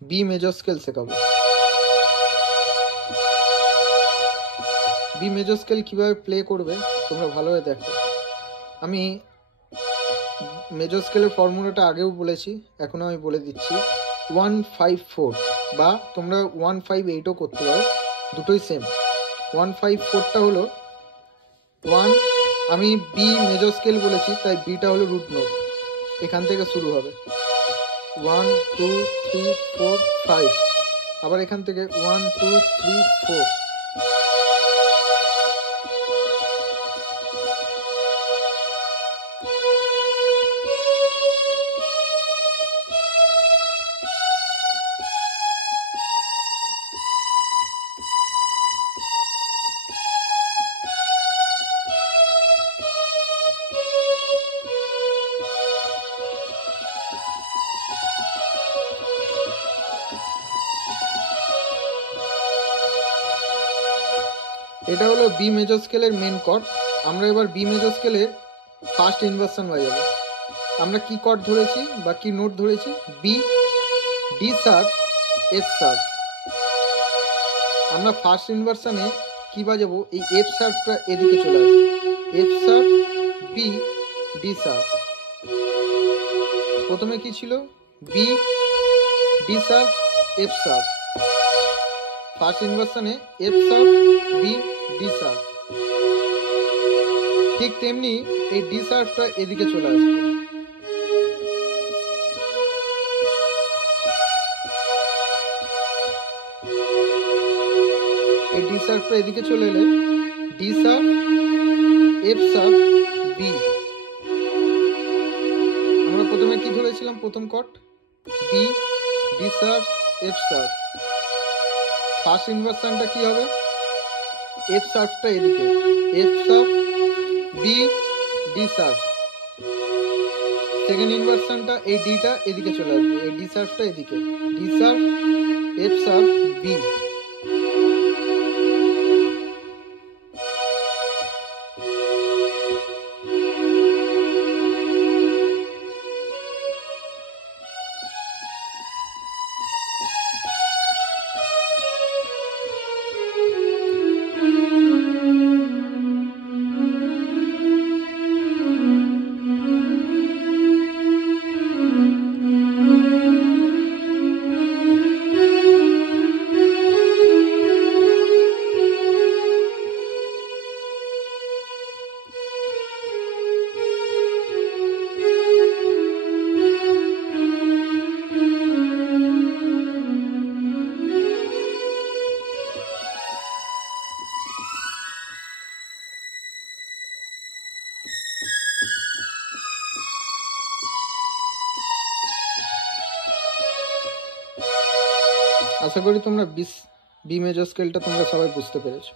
B major scale শেখাবো। B major scale কীভাবে play করবে তোমরা ভালোভাবে দেখো। আমি মেজর স্কেলের ফর্মুলাটা আগেও বলেছি, এখনও আমি বলে দিচ্ছি। 154 বা তোমরা 158ও করতে পারো, দুটোই সেম। 154টা হলো 1, আমি বি মেজর স্কেল বলেছি তাই বিটা হলো রুট নোট, এখান থেকে শুরু হবে 1 2 3 4 5, আবার এখান থেকে 1 2 3 4। এটা হলো বি মেজর স্কেলের মেন কর্ড। আমরা এবার বি মেজর স্কেলের ফার্স্ট ইনভার্সন বাজাবো। আমরা কি কর্ড ধরেছি বা কি নোট ধরেছি? B, D sharp, F sharp. আমরা ফার্স্ট ইনভার্সনে কি বাজাবো? এই এফ শার্পটা এদিকে চলে আসবে, F sharp, B, D sharp. প্রথমে কি ছিল? B, D sharp, F sharp. First ইনভার্সনে F sharp, B, D sharp. ঠিক তেমনি এই ডি শার্পটা এদিকে চলে আসবে, এই ডি শার্পটা এদিকে চলে এলে D sharp, F sharp, B. আমরা প্রথমে কি ধরেছিলাম? প্রথম chord B, D sharp, F sharp. First ইনভার্সনটা কি হবে? এফ শার্পটা এদিকে, F sharp, B, D sharp. Second ইনভার্সনটা এই ডিটা এদিকে চলে আসবে, এই ডি শার্পটা এদিকে, D sharp, F sharp, B. আশা করি তোমরা বি মেজর স্কেলটা তোমরা সবাই বুঝতে পেরেছো।